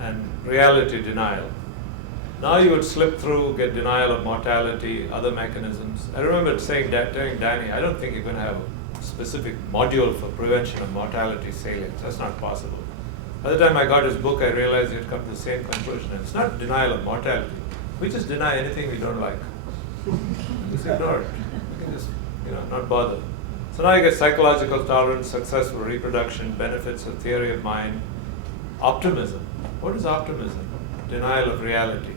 and reality denial, now you would slip through, get denial of mortality, other mechanisms. I remember telling Danny, I don't think you're going to have a specific module for prevention of mortality salience. That's not possible. By the time I got his book, I realized he had come to the same conclusion. It's not denial of mortality. We just deny anything we don't like. Just ignore it. We can just, not bother. So now you get psychological tolerance, successful reproduction, benefits of theory of mind, optimism. What is optimism? Denial of reality.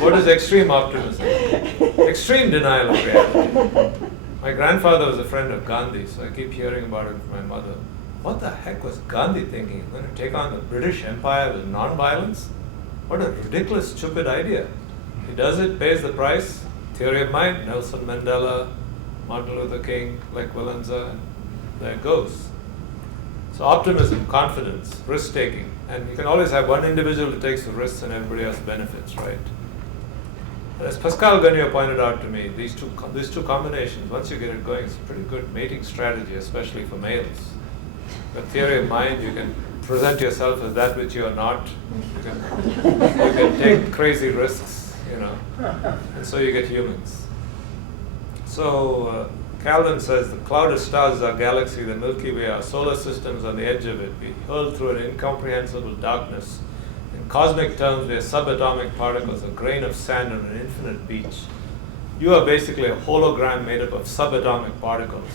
What is extreme optimism? Extreme denial of reality. My grandfather was a friend of Gandhi, so I keep hearing about it from my mother. What the heck was Gandhi thinking? He's going to take on the British Empire with non-violence? What a ridiculous, stupid idea. He does it, pays the price. Theory of mind, Nelson Mandela, Martin Luther King, Lech Walesa, and there it goes. So optimism, confidence, risk-taking. And you can always have one individual who takes the risks and everybody else benefits, right? And as Pascal Gagnon pointed out to me, these two combinations, once you get it going, it's a pretty good mating strategy, especially for males. The theory of mind, you can present yourself as that which you are not. You can take crazy risks, and so you get humans. So Calvin says the cloud of stars is our galaxy, the Milky Way, our solar system's on the edge of it. We hurl through an incomprehensible darkness. In cosmic terms, we are subatomic particles, a grain of sand on an infinite beach. You are basically a hologram made up of subatomic particles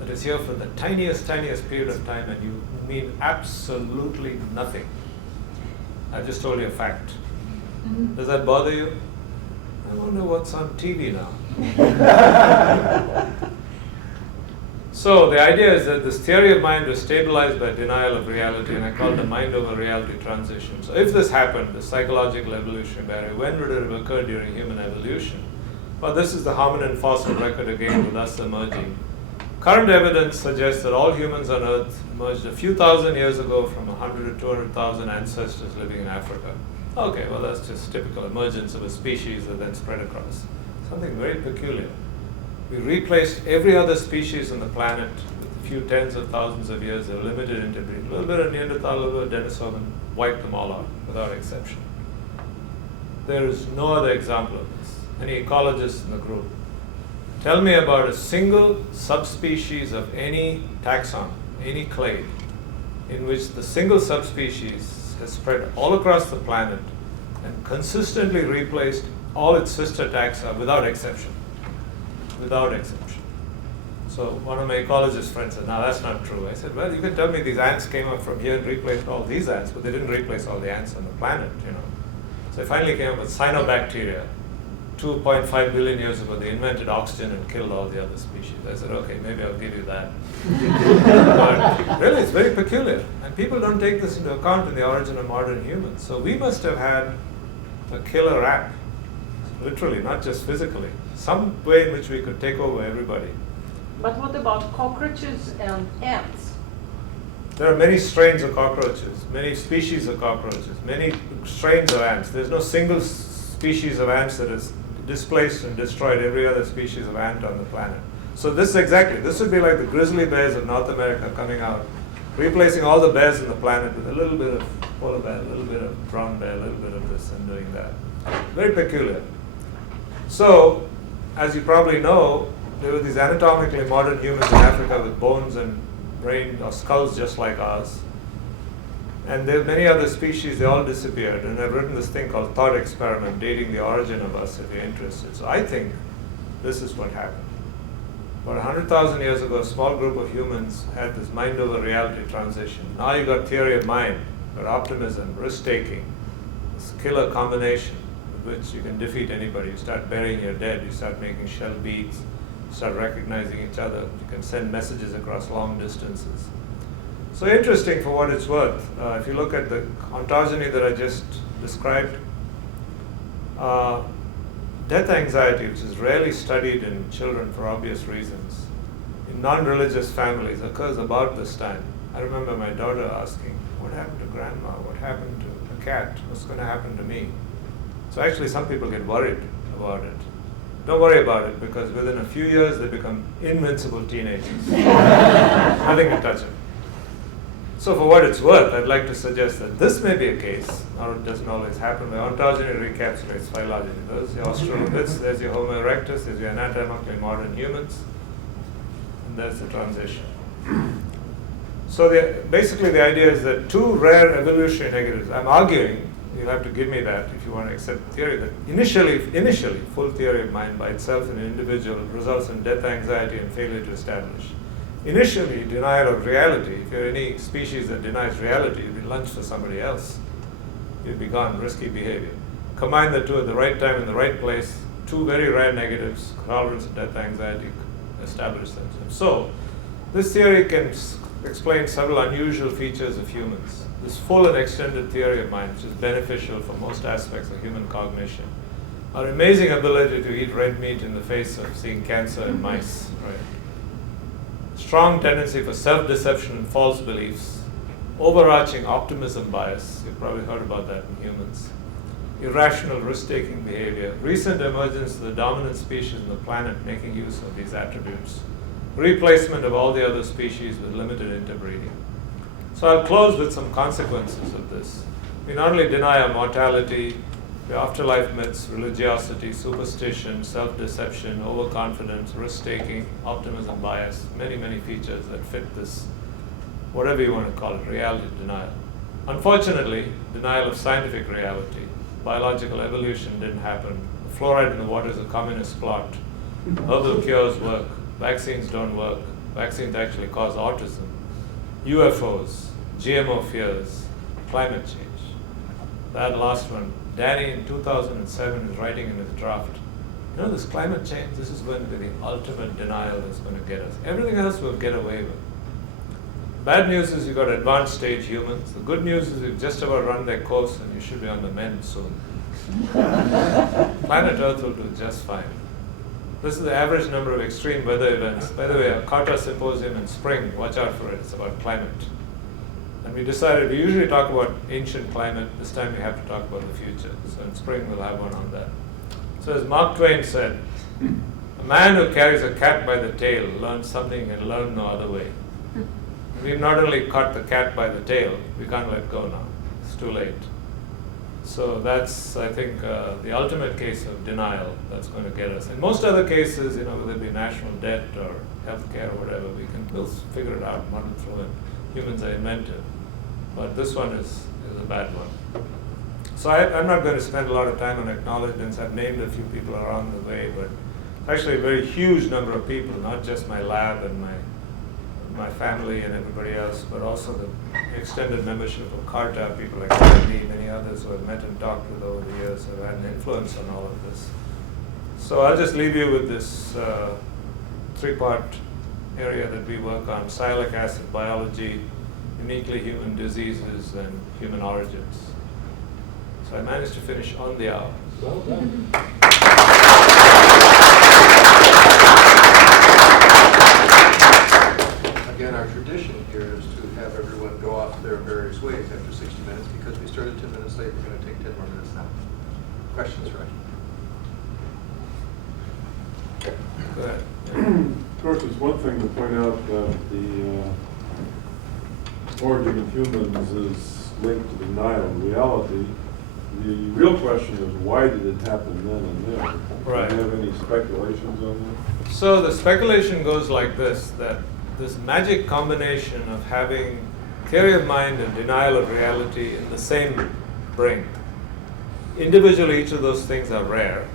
that is here for the tiniest period of time, and you mean absolutely nothing. I just told you a fact. Does that bother you? I wonder what's on TV now. So the idea is that this theory of mind was stabilized by denial of reality, and I call it the mind over reality transition. So if this happened, the psychological evolutionary barrier, when would it have occurred during human evolution? Well, this is the hominin fossil record again with us emerging. Current evidence suggests that all humans on Earth emerged a few thousand years ago from 100 to 200,000 ancestors living in Africa. Okay, well that's just typical emergence of a species that then spread across. Something very peculiar. We replaced every other species on the planet with a few tens of thousands of years of limited interbreeding. A little bit of Neanderthal, a little bit of Denisovan, wiped them all out without exception. There is no other example of this. Any ecologists in the group, tell me about a single subspecies of any taxon, any clade, in which the single subspecies has spread all across the planet and consistently replaced all its sister taxa without exception. Without exception. So one of my ecologist friends said, no, that's not true. I said, well, you can tell me these ants came up from here and replaced all these ants, but they didn't replace all the ants on the planet, you know. So I finally came up with cyanobacteria. 2.5 billion years ago, they invented oxygen and killed all the other species. I said, okay, maybe I'll give you that. But really, it's very peculiar. And people don't take this into account in the origin of modern humans. So we must have had a killer app, literally, not just physically. Some way in which we could take over everybody. But what about cockroaches and ants? There are many strains of cockroaches, many species of cockroaches, many strains of ants. There's no single species of ants that has displaced and destroyed every other species of ant on the planet. So this would be like the grizzly bears of North America coming out, replacing all the bears on the planet with a little bit of polar bear, a little bit of brown bear, a little bit of this and doing that. Very peculiar. So, as you probably know, there were these anatomically modern humans in Africa with bones and brain or skulls just like ours. And there are many other species, they all disappeared. And I've written this thing called Thought Experiment, dating the origin of us if you're interested. So I think this is what happened. About 100,000 years ago, a small group of humans had this mind over reality transition. Now you got theory of mind, got optimism, risk-taking, this killer combination with which you can defeat anybody. You start burying your dead, you start making shell beads, you start recognizing each other, you can send messages across long distances. So interesting for what it's worth. If you look at the ontogeny that I just described, death anxiety, which is rarely studied in children for obvious reasons, in non-religious families occurs about this time. I remember my daughter asking, what happened to grandma? What happened to the cat? What's going to happen to me? So actually some people get worried about it. Don't worry about it, because within a few years they become invincible teenagers. Nothing can touch them. So for what it's worth, I'd like to suggest that this may be a case, or it doesn't always happen, where ontogeny recapitulates phylogeny. There's your Australopithecus, there's your Homo erectus, there's your anatomically modern humans, and there's the transition. So basically the idea is that two rare evolutionary negatives, I'm arguing, you'll have to give me that if you want to accept the theory, that initially, full theory of mind by itself in an individual results in death anxiety and failure to establish. Initially, denial of reality. If you're any species that denies reality, you'd be lunch for somebody else. You'd be gone, risky behavior. Combine the two at the right time in the right place, two very rare negatives, tolerance and death anxiety, establish themselves. So, this theory can explain several unusual features of humans. This full and extended theory of mind, which is beneficial for most aspects of human cognition. Our amazing ability to eat red meat in the face of seeing cancer in mice, right? Strong tendency for self-deception and false beliefs, overarching optimism bias, you've probably heard about that in humans, irrational risk-taking behavior, recent emergence of the dominant species on the planet making use of these attributes, replacement of all the other species with limited interbreeding. So I'll close with some consequences of this. We not only deny our mortality, the afterlife myths, religiosity, superstition, self-deception, overconfidence, risk-taking, optimism bias, many, many features that fit this, whatever you want to call it, reality denial. Unfortunately, denial of scientific reality, biological evolution didn't happen. Fluoride in the water is a communist plot. Herbal cures work. Vaccines don't work. Vaccines actually cause autism. UFOs, GMO fears, climate change. That last one, Danny in 2007 is writing in his draft, you know, this climate change, this is going to be the ultimate denial that's going to get us. Everything else we'll get away with. Bad news is you've got advanced stage humans. The good news is you've just about run their course and you should be on the mend soon. Planet Earth will do just fine. This is the average number of extreme weather events. By the way, a Carter Symposium in spring, watch out for it, it's about climate. And we decided, we usually talk about ancient climate, this time we have to talk about the future. So in spring we'll have one on that. So as Mark Twain said, a A man who carries a cat by the tail learns something and learned no other way. We've not only caught the cat by the tail, we can't let go now. It's too late. So that's, I think, the ultimate case of denial that's going to get us. In most other cases, whether it be national debt or healthcare or whatever, we'll figure it out, muddle through it. Humans are inventive. But this one is a bad one. So I'm not going to spend a lot of time on acknowledgements. I've named a few people around the way, but actually a very huge number of people, not just my lab and my family and everybody else, but also the extended membership of CARTA, people like me, many others who I've met and talked with over the years have had an influence on all of this. So I'll just leave you with this three-part area that we work on: sialic acid biology, uniquely human diseases, and human origins. So I managed to finish on the hour. Well done. Again, our tradition here is to have everyone go off their various ways after 60 minutes. Because we started 10 minutes late, we're going to take 10 more minutes now. Questions, right? Go ahead. Of course, it's one thing to point out that the origin of humans is linked to denial of reality. The real question is, why did it happen then and there? Right. Do you have any speculations on that? So the speculation goes like this, that this magic combination of having theory of mind and denial of reality in the same brain. Individually, each of those things are rare,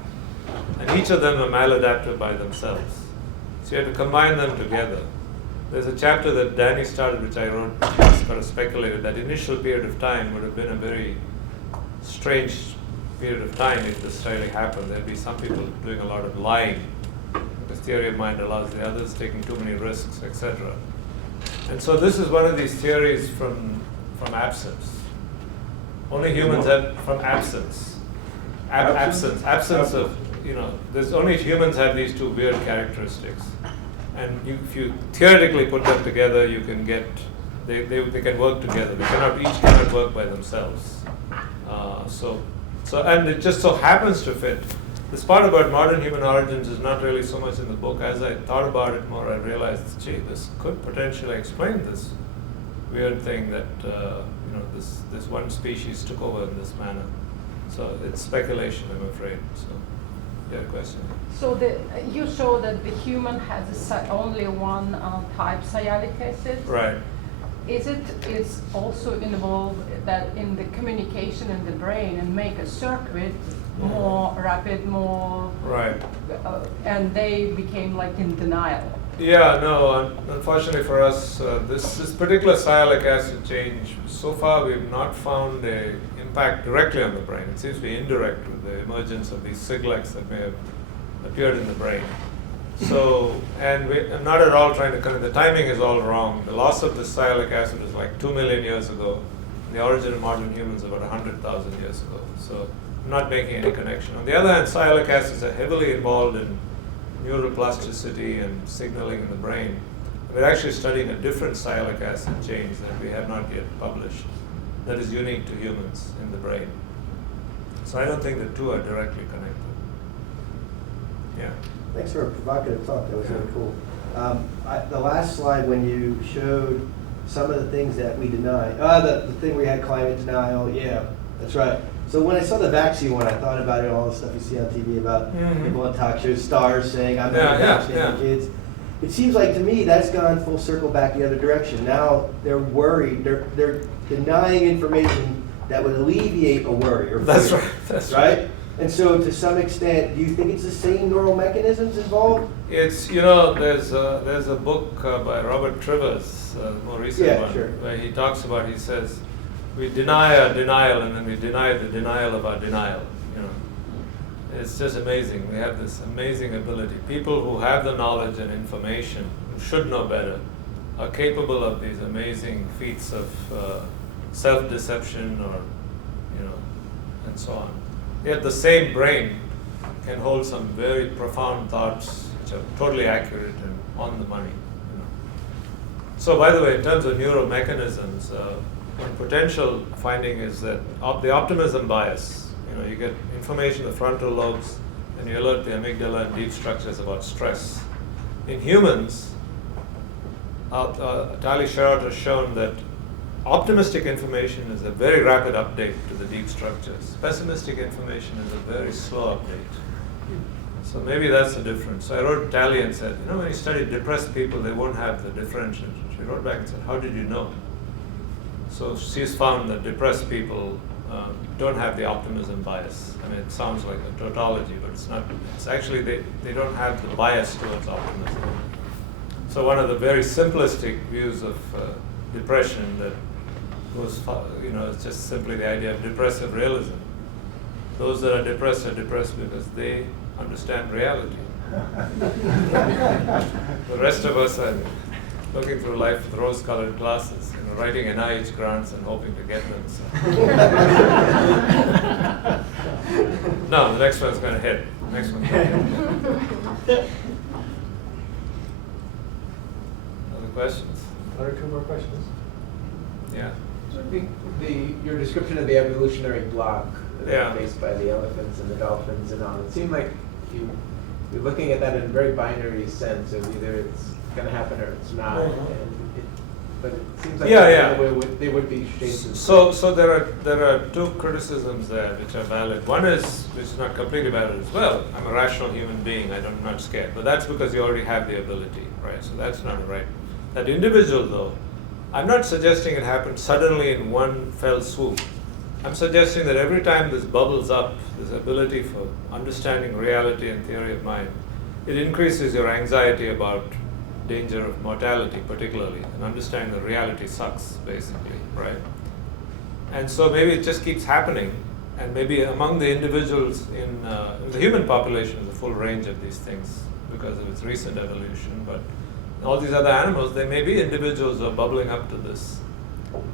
and each of them are maladaptive by themselves. So you have to combine them together. There's a chapter that Danny started, which I wrote, sort of speculated that initial period of time would have been a very strange period of time if this really happened. There'd be some people doing a lot of lying, because theory of mind allows the others taking too many risks, etc. And so this is one of these theories from absence. Only humans have from absence. Absence of, there's only humans have these two weird characteristics. And if you theoretically put them together, you can get, they can work together. Each cannot work by themselves. And it just so happens to fit. This part about modern human origins is not really so much in the book. As I thought about it more, I realized, this could potentially explain this weird thing that this one species took over in this manner. So it's speculation, I'm afraid. So, you had a question? So you show that the human has only one type, Sialic acid. Right. Is also involved that in the communication in the brain and make a circuit more rapid, more right, and they became like in denial. Yeah, no. Unfortunately for us, this particular sialic acid change, so far we've not found an impact directly on the brain. It seems to be indirect with the emergence of these Silacs that may have appeared in the brain. So, and I'm not at all trying to the timing is all wrong. The loss of the sialic acid is like 2 million years ago. The origin of modern humans about 100,000 years ago. So I'm not making any connection. On the other hand, sialic acids are heavily involved in neuroplasticity and signaling in the brain. We're actually studying a different sialic acid change that we have not yet published that is unique to humans in the brain. So I don't think the two are directly connected. Yeah. Thanks for a provocative talk. That was really cool. The last slide, when you showed some of the things that we deny, the thing where you had climate denial, yeah, that's right. So when I saw the vaccine one, I thought about it, all the stuff you see on TV about people on talk shows, stars saying, I'm not vaccinating kids. It seems like to me that's gone full circle back the other direction. Now they're worried, they're denying information that would alleviate a worry or fear. That's right. That's right. And so, to some extent, do you think it's the same neural mechanisms involved? It's, there's a book by Robert Trivers, the more recent one, where he talks about, he says, we deny our denial and then we deny the denial of our denial. It's just amazing. We have this amazing ability. People who have the knowledge and information, who should know better, are capable of these amazing feats of self-deception or, and so on. Yet the same brain can hold some very profound thoughts which are totally accurate and on the money. So, by the way, in terms of neuromechanisms, one potential finding is that the optimism bias. You get information in the frontal lobes, and you alert the amygdala and deep structures about stress. In humans, Tali Sherrod has shown that optimistic information is a very rapid update to the deep structures. Pessimistic information is a very slow update. So maybe that's the difference. So I wrote Tali and said, when you study depressed people, they won't have the differential. She wrote back and said, how did you know? So she's found that depressed people don't have the optimism bias. I mean, it sounds like a tautology, but it's not. It's actually, they don't have the bias towards optimism. So one of the very simplistic views of depression that goes, it's just simply the idea of depressive realism. Those that are depressed because they understand reality. The rest of us are looking through life with rose-colored glasses, writing NIH grants and hoping to get them. So. No, the next one's going to hit. Next one's going to hit. Other questions? One or two more questions. Yeah. So your description of the evolutionary block Yeah. faced by the elephants and the dolphins and all, it seemed like you're looking at that in a very binary sense of either it's going to happen or it's not. But it seems like they would be shaped. So there are two criticisms there which are valid. One is, which is not completely valid as well. I'm a rational human being. I'm not scared. But that's because you already have the ability, right? So that's not right. That individual, though, I'm not suggesting it happens suddenly in one fell swoop. I'm suggesting that every time this bubbles up, this ability for understanding reality and theory of mind, it increases your anxiety about danger of mortality, particularly, and understanding that reality sucks, basically, right? And so maybe it just keeps happening, and maybe among the individuals in the human population is a full range of these things because of its recent evolution, but all these other animals, they may be individuals who are bubbling up to this.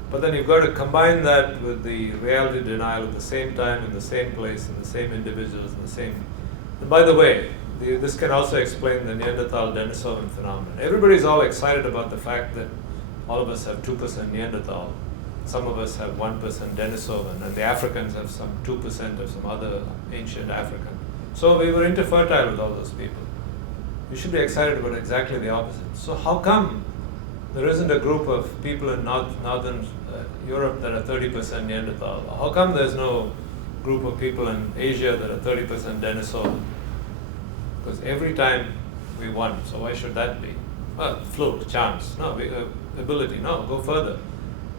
But then you've got to combine that with the reality denial at the same time, in the same place, in the same individuals, in the same... And by the way, this can also explain the Neanderthal Denisovan phenomenon. Everybody's all excited about the fact that all of us have 2% Neanderthal. Some of us have 1% Denisovan, and the Africans have some 2% of some other ancient African. So we were interfertile with all those people. You should be excited about exactly the opposite. So how come there isn't a group of people in northern Europe that are 30% Neanderthal? How come there's no group of people in Asia that are 30% Denisovan? Because every time we won, so why should that be? Well, fluke, chance, no, ability, no, go further.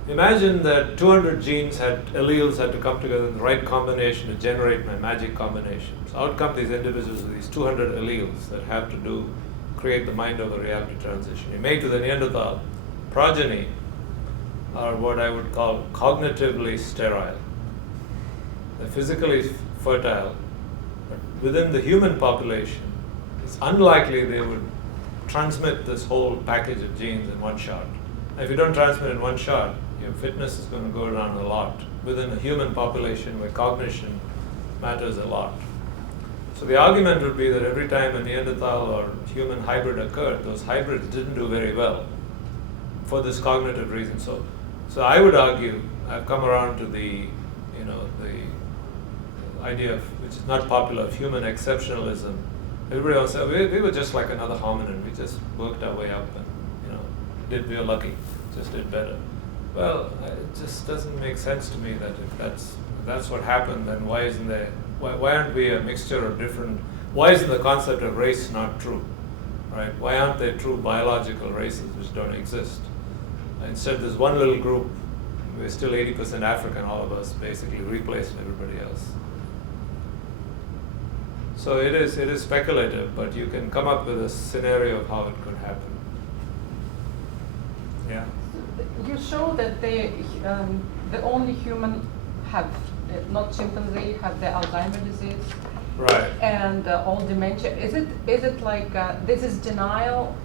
Imagine that 200 genes alleles had to come together in the right combination to generate my magic combination. So out come these individuals with these 200 alleles that have to create the mind over reality transition. You make to the Neanderthal progeny are what I would call cognitively sterile. They're physically fertile, but within the human population, it's unlikely they would transmit this whole package of genes in one shot. Now, if you don't transmit in one shot, your fitness is going to go down a lot within a human population where cognition matters a lot. So the argument would be that every time a Neanderthal or human hybrid occurred, those hybrids didn't do very well for this cognitive reason. So I would argue, I've come around to the idea of, which is not popular, of human exceptionalism. Everybody else said we were just like another hominin. We just worked our way up and we were lucky, just did better. Well, it just doesn't make sense to me that if that's what happened, then why isn't there? Why aren't we a mixture of different? Why isn't the concept of race not true? Right? Why aren't there true biological races which don't exist? Instead, there's one little group. We're still 80% African, all of us, basically replaced everybody else. So it is speculative, but you can come up with a scenario of how it could happen. Yeah. You show that the only human have, not chimpanzee, have the Alzheimer's disease. Right. And all dementia. Is it like this is denial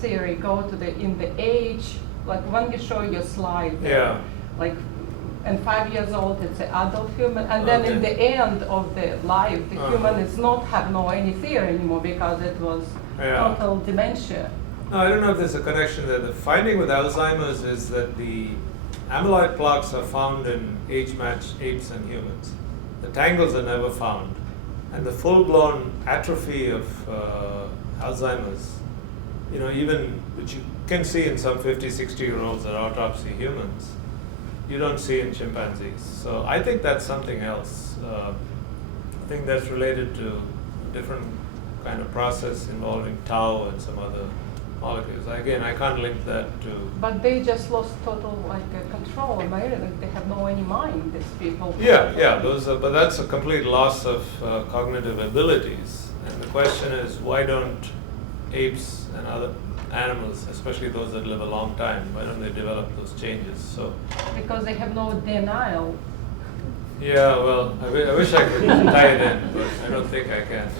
theory? Go to in the age, like when you show your slide. Yeah. Like, and 5 years old, it's an adult human, and then in the end of the life, the human is not have any fear anymore because it was total dementia. No, I don't know if there's a connection there. The finding with Alzheimer's is that the amyloid plaques are found in age-matched apes and humans. The tangles are never found. and the full-blown atrophy of Alzheimer's, even which you can see in some 50, 60-year-olds that autopsy humans, you don't see in chimpanzees. So I think that's something else. I think that's related to a different kind of process involving tau and some other molecules. Again, I can't link that to. But they just lost total control. Like they have no any mind. These people. Yeah. But that's a complete loss of cognitive abilities. And the question is, why don't apes and other animals, especially those that live a long time, why don't they develop those changes? So. Because they have no denial. Yeah. Well, I wish I could tie it in, but I don't think I can.